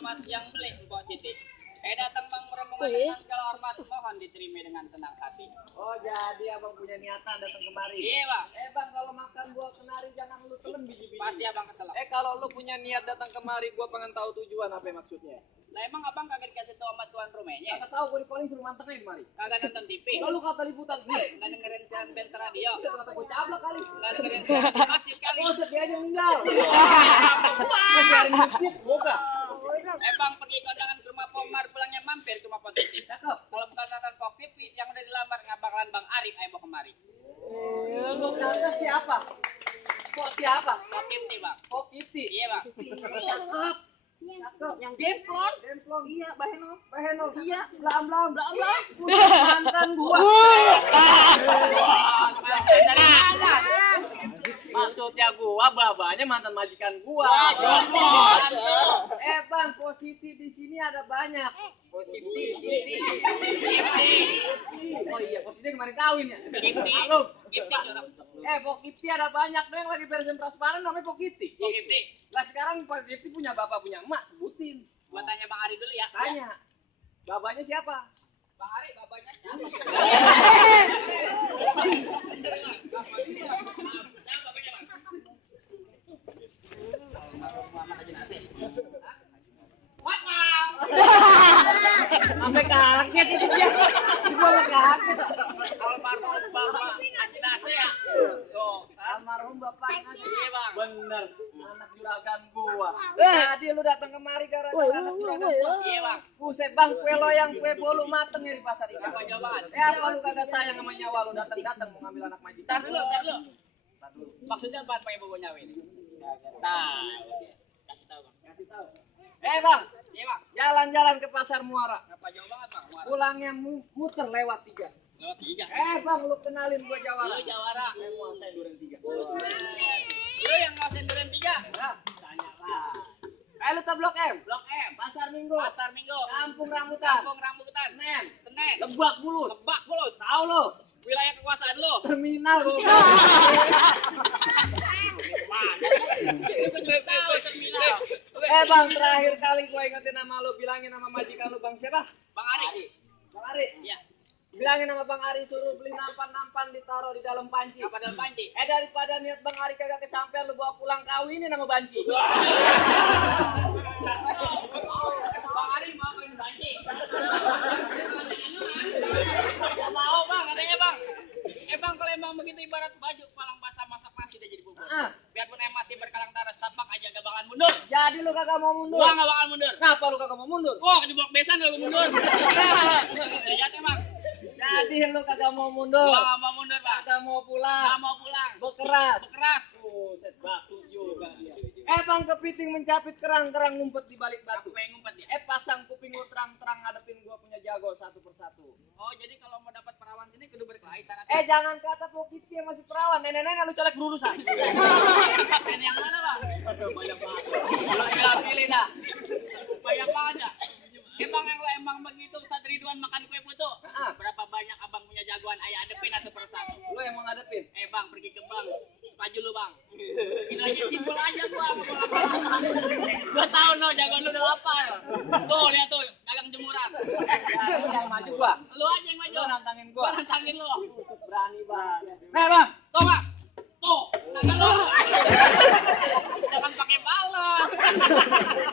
selamat yang beli Mpok Siti. Datang Bang rombongan dengan segala hormat, mohon diterima dengan senang hati. Oh, jadi abang punya niatan datang kemari? Iya Bang. Bang, kalau makan buah kenari jangan lu telan biji-biji. Pasti abang kesel. Kalau lu punya niat datang kemari, gua pengen tahu tujuan apa maksudnya. Lah emang abang kagak dikasih tahu sama tuan rumahnya? Kagak tahu, gua di paling suruh mantengin kemari. Kagak nonton TV? Lalu kata liputan nih. Nggak dengerin siaran band radio? Kata gua cablak kali. Nggak dengerin siaran di masjid kali? Oh, dia aja meninggal. Siaran masjid, boga. Bang pergi kondangan ke rumah Pomar, pulangnya mampir ke rumah Positif. Cakep. Kalau bukan nonton Pok Pipi yang udah dilamar nggak bakalan Bang Arif ayo bawa kemari. Lu kata siapa? Kok siapa? Pok Pipi Bang. Oh, Kitty. Iya Bang. Cakep. Cakep. Yang demplon. Demplon. Iya, Baheno. Baheno. Iya. Blam. Mantan gua. Mantan dari mana? Maksudnya gua, babanya mantan majikan gua. Wah, jomblos. Bang, positif di sini ada banyak. Positif. Oh iya, positif kemarin kawin ya. Kipti. Maklum. Kipti jorok. Pokipti ada banyak deh yang lagi versi transparan namanya Pokipti. Pok Kipti. Lah sekarang Pokipti punya bapak punya emak, sebutin. Gua tanya Bang Ari dulu ya. Tanya. Babanya siapa? Bang Ari bapaknya siapa? Sampai kaget itu dia. Gua kaget. Almarhum Bapak Haji Nasir ya. Tuh, Almarhum bapak Nasir. iya Bang. Bener, anak juragan gua. Jadi lu datang kemari gara-gara anak juragan gua. Iya Bang. Buset Bang, kue loyang, kue bolu matengnya di pasar ikan. Apa jawaban? Apa lu kagak sayang sama nyawa lu datang-datang mau ngambil anak majikan? Tar dulu. Maksudnya apa yang bawa nyawa ini? Tahu. Kasih tahu Bang. Kasih tahu. Bang, Iya Bang. jalan-jalan ke pasar Muara. Apa jauh banget Bang? Pulangnya muter lewat 3. Lewat 3. Bang, lu kenalin gua Jawara. Lu Jawara. Menguasai Duren 3. Lu yang ngawasin Duren 3? Tanya lah. Lu ke Blok M. Blok M. Pasar Minggu. Pasar Minggu. Kampung Rambutan. Kampung Rambutan. Senen. Senen. Lebak Bulus. Lebak Bulus. Tahu lu? Wilayah kekuasaan lu. Terminal lu. Mana? Gua juga tahu terminal. Bang, terakhir kali gua ingetin nama lu, bilangin nama majikan lu Bang siapa? Bang Ari. Bang Ari. Iya. Bilangin nama Bang Ari suruh beli nampan ditaruh di dalam panci. Apa dalam panci? Daripada niat Bang Ari kagak kesampean lu bawa pulang kawinin nama banci. Bang Ari mau kawin panci. Mau Bang katanya Bang. Bang kalau emang begitu ibarat baju palang basah masak nasi udah jadi bubur. Biarpun mati berkalang taras tapak aja gak bakalan mundur. Jadi lu kagak mau mundur. Gua gak bakalan mundur. Kenapa lu kagak mau mundur? Gua di blok besan kalau mundur. Lihat emang. Jadi lu kagak mau mundur. Gua gak mau mundur Bang. Kagak mau pulang. Gak mau pulang. Bekeras. Bekeras. Set batu juga dia. Bang kepiting mencapit kerang-kerang ngumpet di balik batu. Aku pengen ngumpet ya. Pasang kuping lu terang-terang ngadepin gua punya jago satu persatu. Oh jadi kalau mau dapat perawan sini kudu berkelahi sana. Jangan kata Pokiti yang masih perawan. Nenek-nenek lu colek berurusan. Dan yang mana Bang? Banyak banget. Lu pilih dah. Banyak banget ya. Emang begitu Ustaz Ridwan makan kue putu. Berapa banyak abang punya jagoan ayah adepin atau persatu? Lu yang mau ngadepin? Bang pergi ke bank. Maju lu Bang. Ini aja simpel aja gua. Gua tahu no jagoan lu udah lapar. Tuh lihat tuh dagang jemuran. Lu yang maju gua. Lu aja yang maju. Lu nantangin Gua gua. nantangin lu. Berani banget. Bang. Tuh Bang. Tuh, tangan lu. Jangan pakai balas.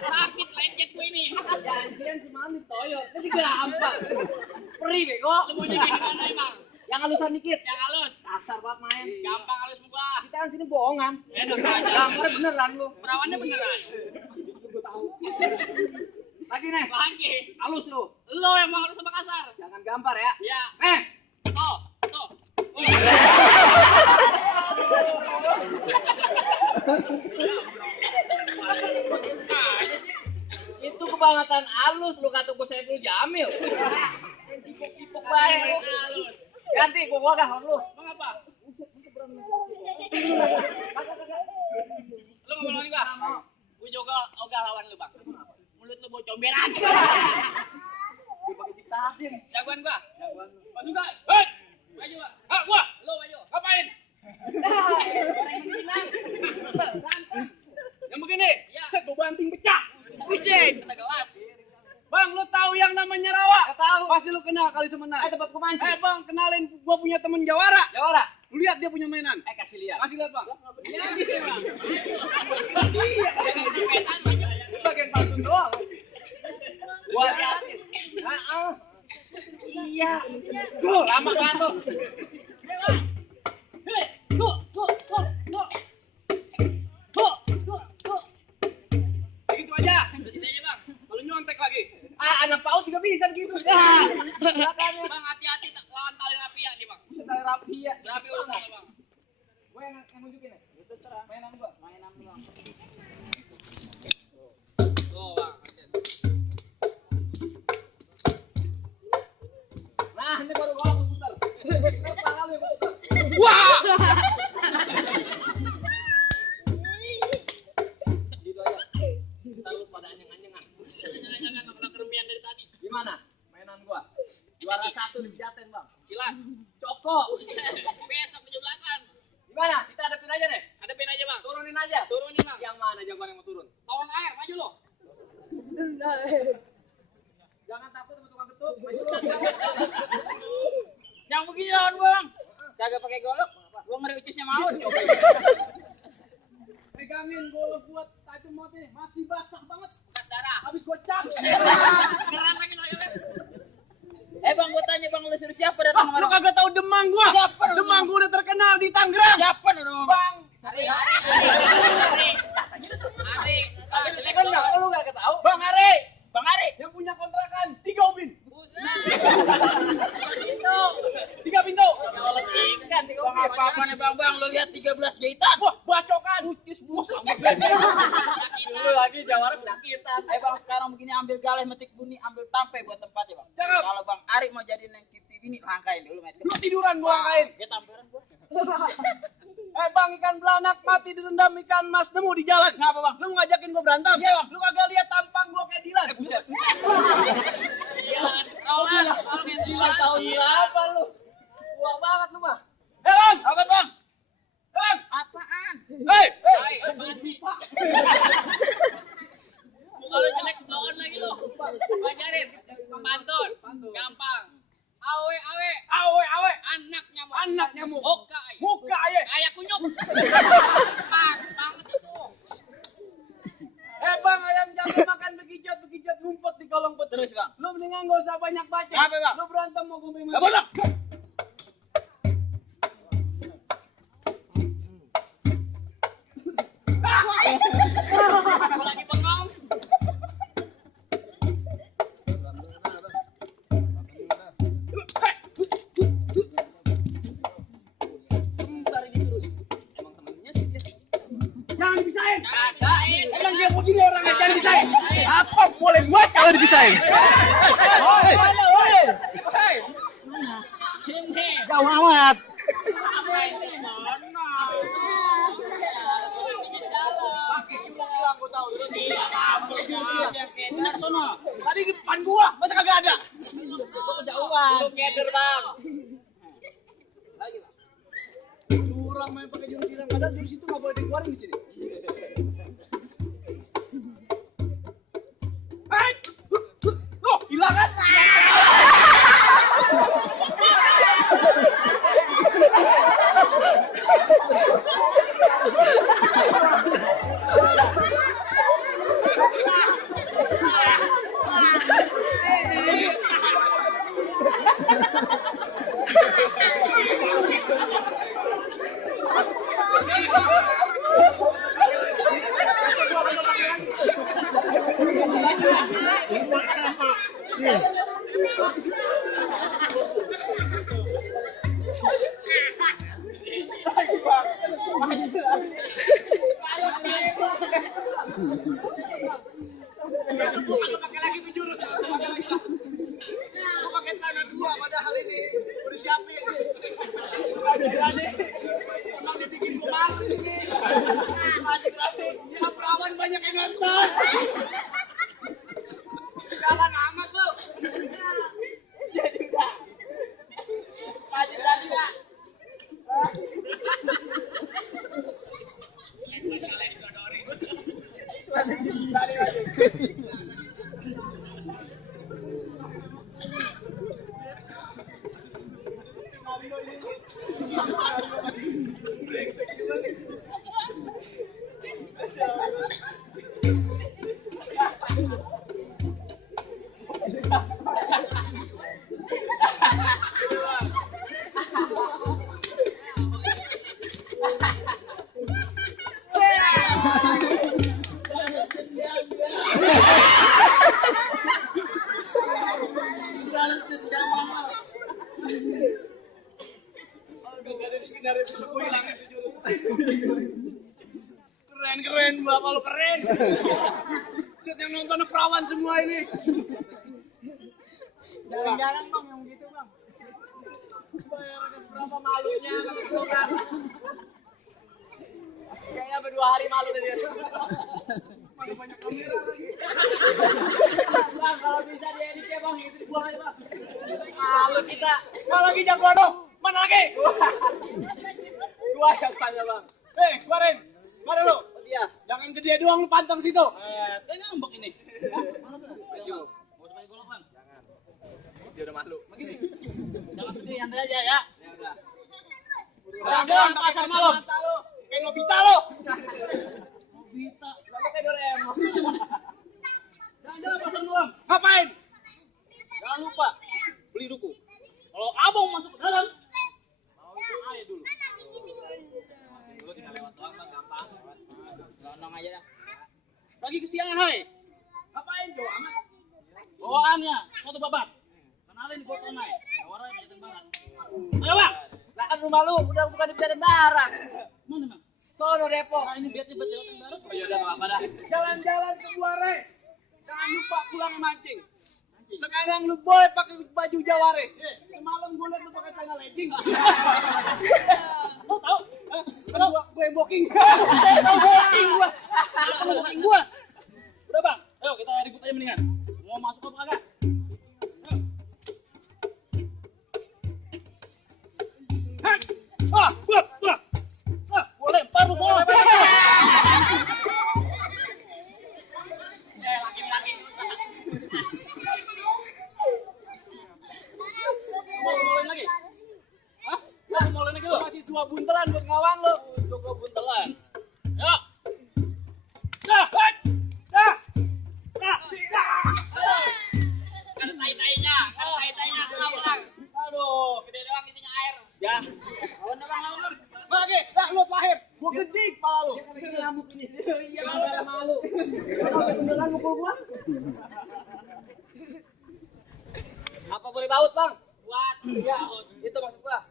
Sakit lecet gua ini. Janjian cuma ditoyo. Jadi gampang. Perih bego. Lu mau jadi gimana emang? Yang halusan dikit. Yang halus. Kasar banget main. Gampang halus gua. Kita kan sini bohongan. Enak aja. Gambar beneran lu. Perawannya beneran. Gua tahu. Lagi nih. Lagi. Halus lu. Lo yang mau halus sama kasar. Jangan gampar ya. Ya. Tuh. Itu kebangetan halus lu kata gua Saiful Jamil. Cipok-cipok bae. Halus. Ganti gua gak lu. Bang apa? Lu ngomong lagi Bang. Gua juga ogah lawan lu Bang. Mulut lu bau comberan. Gua pakai ciptasin. Jagoan gua. Jagoan lu. Pas juga. Hei! Maju Bang. Gua. Lu maju. Ngapain? Orang menang. Berantem. Yang begini. Ya. Set gua banting pecah. Wijin, kata gelas. lu tahu yang namanya rawa? Nggak tahu. Pasti lu kenal kali Semenar. Tempatku mancing. Bang, kenalin gua punya temen Jawara. Jawara. Lu lihat dia punya mainan. Kasih lihat. Kasih lihat, Bang. Bagian pantun doang. Gua liatin. Iya. Tuh, lama kan tuh. Segitu aja. Segitu aja, Bang. Kalau nyontek lagi. Anak PAUD juga bisa gitu. Bang, hati-hati lawan tali rafia nih, Bang. Bisa tali rapi ya. Rafi urusan, Bang. Gue yang nunjukin ya. Terserah. Mainan gua. Mainan lu, Bang. Tuh, Bang. Nah, ini baru golok putar. Kepala lu yang putar. Wah! Gitu aja. Selalu pada anjing-anjingan. Jangan kena keremian dari tadi. Gimana? Mainan gua. Juara 1 di Pejaten, Bang. Kilat. Coko. Besok meja belakang. Gimana? Kita hadapin aja deh. Hadapin aja, Bang. Turunin aja. Turunin, Bang. Yang mana jagoan yang mau turun? Lawan air, maju lo. Jangan takut sama tukang ketuk. Maju. Yang begini lawan gua, Bang. Kagak pakai golok. Gua ngeri ucisnya maut. Pegangin golok buat tajam banget nih. Masih basah banget. Bekas darah. Habis gua cap. Geran lagi lo, ya. Bang, gua tanya bang, lu suruh siapa Lu datang kemarin? kagak tahu Demang gua. Siapa lu? Demang gua udah terkenal di Tangerang. Siapa lu? Bang. Ari. Jelek Kan lo. enggak lu enggak tahu. Bang Ari. Bang Ari. Yang punya kontrakan 3 ubin. Buset. 3 pintu. Bang apa nih bang? Bang, lu lihat 13 jahitan. Wah, bacokan. Ucis busuk. Dulu lagi Jawara penyakitan. Bang, sekarang begini ambil galeh metik bunyi, ambil tampe buat tempatnya bang. Cakep. Kalau Bang Ari mau jadi neng TV ini, langkain dulu met. Lu tiduran gua angkain. Dia tamperan gua. Bang, ikan belanak mati direndam ikan mas nemu di jalan. Ngapa bang? Lu ngajakin gua berantem? Iya, Bang. Lu kagak lihat tampang gua kayak Dilan. Buset. Lawan. Gila tahun berapa lu? Tua banget lu mah. Bang, Apa bang? Bang. Apaan? Hei. Hai, apaan sih? Muka lu jelek, down lagi lu. Pelajarin. Pantun. Gampang. Awe, awe. Awe. Anak nyamuk. Anak nyamuk. Muka. Muka aja. Kayak kunyuk. Pas banget itu. Bang, ayam jago makan bekicot ngumpet di kolong pet. Terus bang. Lu mendingan gak usah banyak baca. Apa, Bang? Lu berantem mau gue Gak boleh. Gua lagi bengong. Tarik gitu terus. Emang temennya sih dia. Jangan dipisahin. Kadain. Emang dia begini orangnya, jangan dipisahin. Apa boleh buat kalau dipisahin? Hei. Sini. Jauh amat. Main di sana. Di dalam. Pakai jurus silang gua tahu. Terus iya, Pakai jurus silang yang kayak Dilan sono. Tadi di depan gua, masa kagak ada? kejauhan. Lu keder, Bang. Lagi lah. Curang main pakai jurus silang, padahal jurus itu nggak boleh dikeluarin di sini. Hei, loh hilang kan? Aku pakai lagi tuh jurus, aku pakai lagi lah. Aku pakai tanah 2, padahal ini udah siapin. Jadi, emang dibikin gua malu sini. Ya perawan banyak yang nonton. Jangan amat lu. Jadi udah. Maju lagi lah. Balas dendam mama. Gak ada di skenario itu suku hilang itu jurus. Keren bapak lo keren. Set yang nonton perawan semua ini. Jarang-jarang bang yang begitu bang. Bayarkan berapa malunya kan? Kayaknya berdua hari malu tadi. Mana banyak kamera lagi. Bang kalau bisa diedit ya bang, itu dibuang aja bang. Malu kita. Mana lagi jagoan? Mana lagi? Dua yang tanya bang. Kemarin. Mana lo? Oh dia. Jangan ke dia doang lu pantang situ. Ngambek ini. Ayo. Mau cobain golok bang? Jangan. Dia udah malu. Begini. Jangan sedih, santai aja ya. Ya udah. Jangan pasar malam. Kayak Nobita lo. Nobita. Lalu kayak Doraemon. Jangan pasar malam. Ngapain? Jangan lupa Beli duku. Kalau abang masuk ke dalam, Mau itu aja dulu. dulu tinggal lewat doang bang, gampang. Selonong aja dah. Lagi kesiangan hai. ngapain tuh? Amat. Bawaannya foto babat. Kenalin di foto naik. Orang yang kelihatan banget. Ayo bang. Lah kan rumah lu udah bukan di Pejaten Barat. Mana bang? Sono Depok. Nah ini biar cepet jalan barat. Oh ya udah enggak apa-apa dah. Jalan-jalan ke Buare. Jangan lupa pulang mancing. Sekarang lu boleh pakai baju Jaware. Semalam gue liat lu pakai celana legging. Lu tahu? Tahu gue yang booking. Saya tahu booking gua. Apa lu booking gua? Udah bang. Ayo kita ribut aja mendingan. Mau masuk apa kagak? Gue lempar lu bola. Laki-laki mau lagi? Hah? Mau lagi lu? Masih 2 buntelan buat ngawang lu. Joko buntelan. Yo. Ada tai-tainya, kena ulang. Aduh. Gede doang isinya air. Ya. Lawan bang lawan. Lagi, dah lu lahir. Gua gede kepala lu. Ini nyamuk ini. Iya Jangan malu. Kalau beneran mukul gua. Apa boleh baut, Bang? Buat. Ya, itu maksud gua.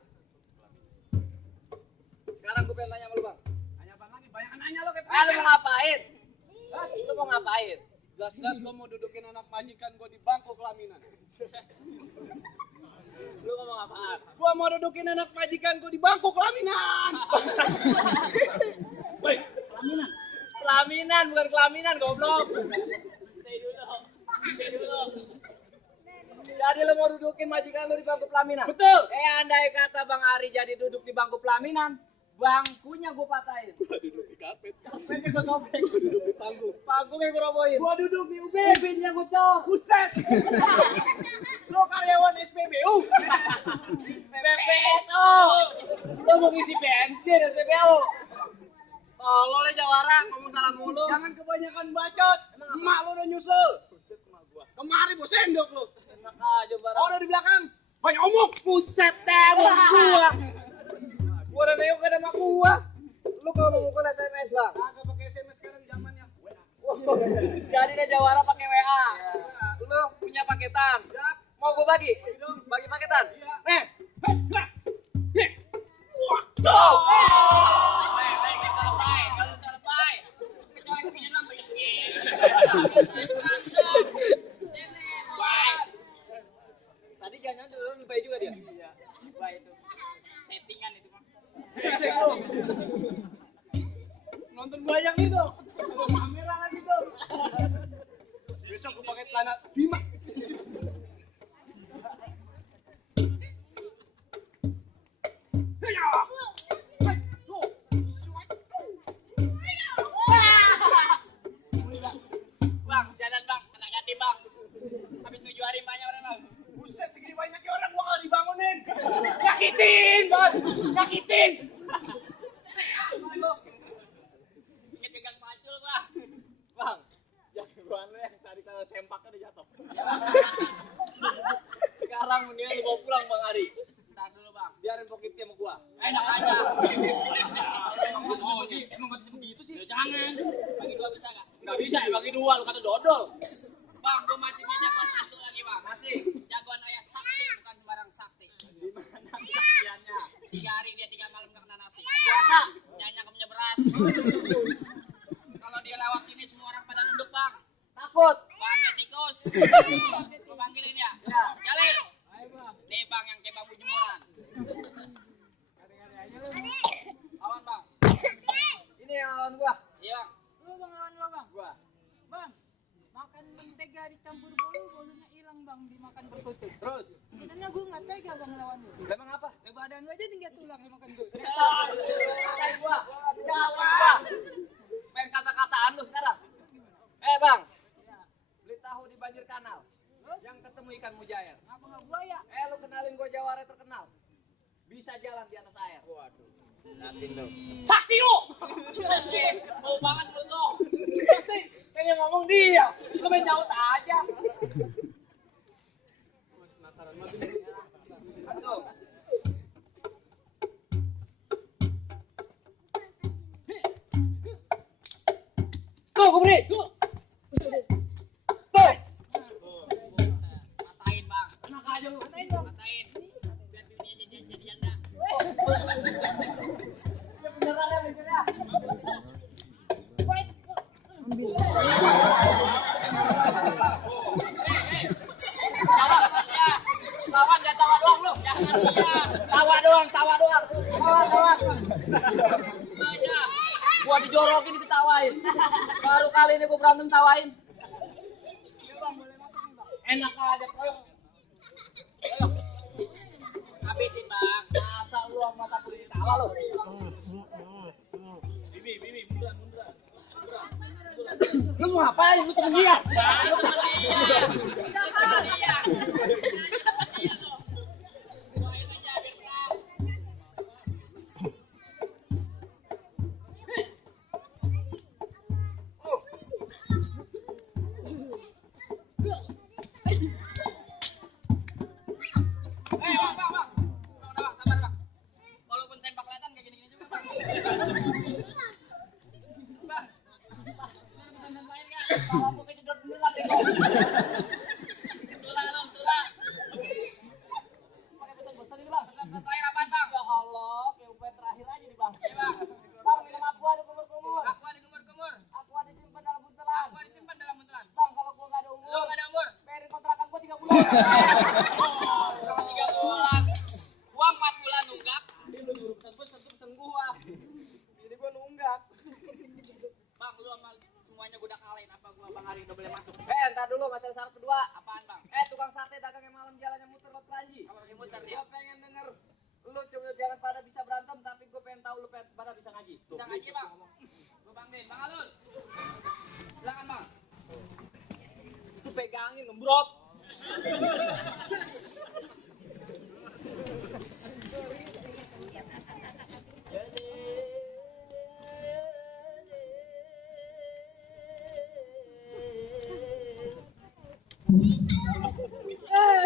Sekarang gua pengen tanya sama lu, Bang. Tanya apa lagi? Banyak nanya lu kayak Lu mau ngapain? Hah? Lu mau ngapain? Jelas-jelas gua mau dudukin anak majikan gua di bangku kelaminan. Lu ngomong apaan? Gua mau dudukin anak majikan gua di bangku kelaminan. Woi, pelaminan. Pelaminan, bukan kelaminan, goblok. Stay dulu. Jadi lu mau dudukin majikan lu di bangku pelaminan? Betul. Andai kata Bang Ari jadi duduk di bangku pelaminan, bangkunya gua patahin. Duduk di karpet. Karpetnya gua sobek. Gua duduk di panggung. Panggungnya gua robohin. Gua duduk di ubin. Ubinnya gua cok. Buset. Lu karyawan SPBU. PPSO. Lu mau ngisi bensin SPBU. Tolol ya Jawara, ngomong salah mulu. Jangan kebanyakan bacot. Emak lu udah nyusul. Kemari bos sendok lu. Enak aja barang. Oh, udah di belakang. Banyak omong. Buset dah, gua. Gua udah nengok ke sama gua. Lu kalau mau mukul SMS, Bang. Kagak pakai SMS sekarang zamannya. Jadi deh Jawara pakai WA. Lu punya paketan. Mau gua bagi? Bagi paketan. Nih. Selesai. Kecuali punya nambah ya. Tadi jangan dulu lebay juga dia. Iya. Lebay itu. Settingan itu mah. Besek lu. Nonton bayang itu. Kamera lagi tuh. Besok gua pakai celana Bima. Bang, jalan bang, kena ganti bang. Habis 7 hari banyak orang bang. Buset, segini banyaknya orang gua kali dibangunin. Nyakitin, Bang. Nyakitin. Ngegang pacul bang. Bang, jagoan lu yang tadi kalau sempaknya udah jatuh. Sekarang mendingan lu bawa pulang Bang Ari. Ntar dulu bang. Biarin pokoknya sama gua. Enak aja. Oh, emang begitu sih? Jangan. Bagi 2 bisa gak? Nggak bisa ya bagi dua, lu kata dodol. Bang, gua masih punya jagoan satu lagi bang. Masih. Jagoan ayah sakti, bukan sembarang sakti. Di mana saksiannya? 3 hari dia 3 malam nggak kena nasi. Puasa. Nyanyi punya beras. Kalau dia lewat sini semua orang pada nunduk bang. Takut. Pakai tikus. Gua panggilin ya. Ya. Jalil. Nih bang yang kayak bambu jemuran. Lawan bang. Ini yang lawan gua. Iya bang. Lu bang lawan lo bang. Gua. Bang, makan mentega dicampur bolu, bolunya hilang bang dimakan perkutut. Terus. Karena gue nggak tega bang lawan lu. Emang apa? Badan lu aja tinggal tulang dimakan gue. Katain gua. Jangan. Main kata-kataan lu sekarang. Bang. Beli tahu di banjir kanal. Yang ketemu ikan mujair. Apa nggak buaya? Lu kenalin gua jawara terkenal. Bisa jalan di atas air. Waduh. Sakti lu. Mau banget lu tuh. Pengen ngomong dia. Lu main nyaut aja. Langsung. Tuh, gue beri. Tuh. Matain bang. Enak aja lu. Katain bang. Matain. Biar dunia jadi janda. Beneran ya, beneran. Lawan gak tawa doang lu. Jangan dia. Tawa doang. Tawa. Lu aja. Gua dijorokin ditawain. Baru kali ini gua berantem tawain. Enak aja, ayo. Habisin bang. Masa lu sama satu ini kalah lu. Lu mau ngapain? Lu temen dia. Lu temen dia. Doain aja biar menang. Bang. Udah bang, sabar bang. Walaupun tembak kelihatan kayak gini-gini juga bang. Bang, lu bener lain nggak? Kalau aku kejedot beneran deh. Ketulah. Pakai pesan-pesan ini, Bang. Pesan terakhir apaan bang? Ya Allah, kayak upaya terakhir aja nih, Bang. Iya bang. Bang, minum aqua ada kumur-kumur. Aqua digumur-gumur. Aqua disimpan dalam buntelan. Aqua disimpan dalam buntelan. Bang, kalau gua nggak ada Lu umur, nggak ada umur. bayarin kontrakan gua 3 bulan. Sama 3 bulan. Gua 4 bulan nunggak. Pesen gua. Ini gua nunggak. Bang, lu sama semuanya gua udah kalahin. Apa gua bang Hari udah boleh masuk? Ntar dulu masalah syarat kedua. Apaan bang? Tukang sate dagangnya malam jalannya muter lot keranji. Apa lagi muter dia? Gua pengen denger lu coba jangan pada bisa berantem, tapi gua pengen tahu lu pada bisa ngaji. Bisa ngaji bang? Gua panggilin. Bang Alun. Silakan bang. Itu pegangin, ngembrot. Yeah.